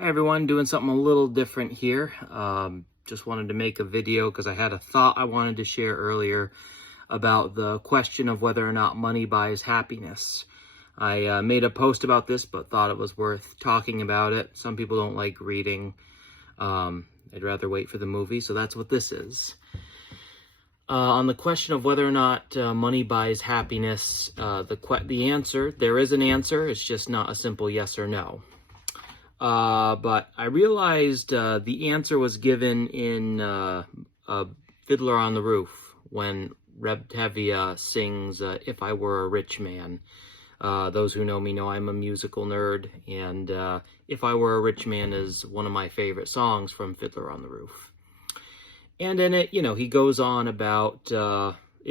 Hi everyone, doing something a little different here. Just wanted to make a video because I had a thought I wanted to share earlier about the question of whether or not money buys happiness. I made a post about this, but thought it was worth talking about it. Some people don't like reading. They'd rather wait for the movie, so that's what this is. On the question of whether or not money buys happiness, the answer, there is an answer. It's just not a simple yes or no. But I realized the answer was given in Fiddler on the Roof when Reb Tevye sings If I Were a Rich Man. Those who know me know I'm a musical nerd, and If I Were a Rich Man is one of my favorite songs from Fiddler on the Roof. And in it, he goes on about, he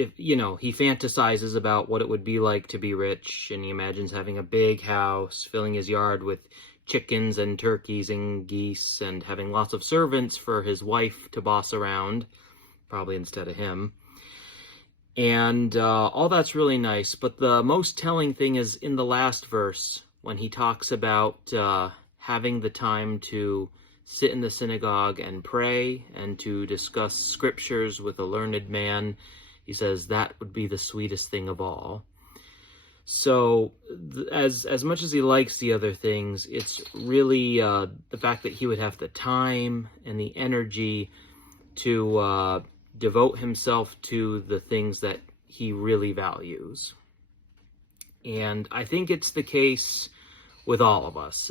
fantasizes about what it would be like to be rich, and he imagines having a big house, filling his yard with chickens and turkeys and geese, and having lots of servants for his wife to boss around, probably instead of him. And all that's really nice, but the most telling thing is in the last verse, when he talks about having the time to sit in the synagogue and pray and to discuss scriptures with a learned man. He says that would be the sweetest thing of all. So as much as he likes the other things, it's really the fact that he would have the time and the energy to devote himself to the things that he really values. And I think it's the case with all of us.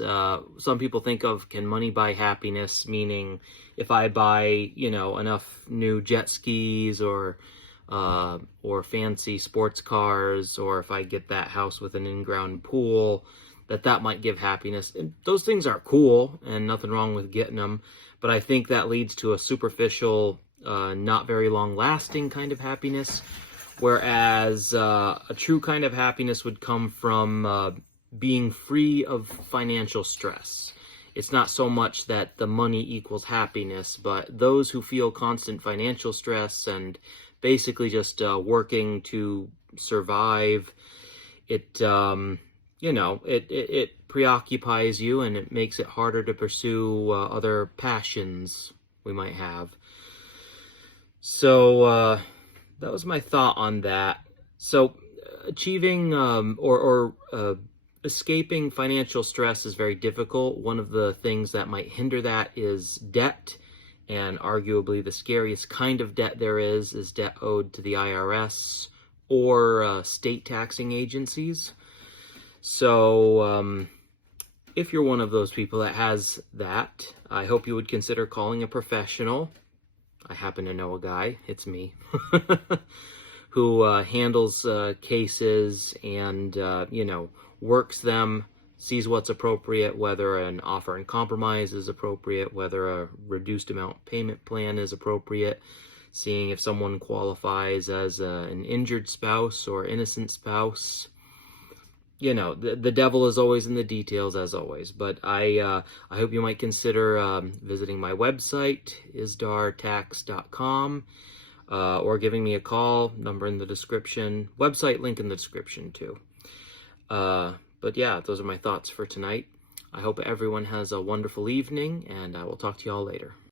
Some people think of, can money buy happiness? Meaning, if I buy, enough new jet skis or fancy sports cars, or if I get that house with an in-ground pool, that might give happiness. And those things are cool, and nothing wrong with getting them. But I think that leads to a superficial, not very long-lasting kind of happiness. Whereas a true kind of happiness would come from being free of financial stress. It's not so much that the money equals happiness, but those who feel constant financial stress and basically just working to survive, it preoccupies you, and it makes it harder to pursue other passions we might have. So that was my thought on that. So achieving escaping financial stress is very difficult. One of the things that might hinder that is debt, and arguably the scariest kind of debt there is debt owed to the IRS or state taxing agencies. So if you're one of those people that has that, I hope you would consider calling a professional. I happen to know a guy, it's me, who handles cases and, works them, sees what's appropriate, whether an offer and compromise is appropriate, whether a reduced amount payment plan is appropriate, seeing if someone qualifies as an injured spouse or innocent spouse. The devil is always in the details, as always. But I hope you might consider visiting my website, isdartax.com, or giving me a call, number in the description, website link in the description too. But yeah, those are my thoughts for tonight. I hope everyone has a wonderful evening, and I will talk to you all later.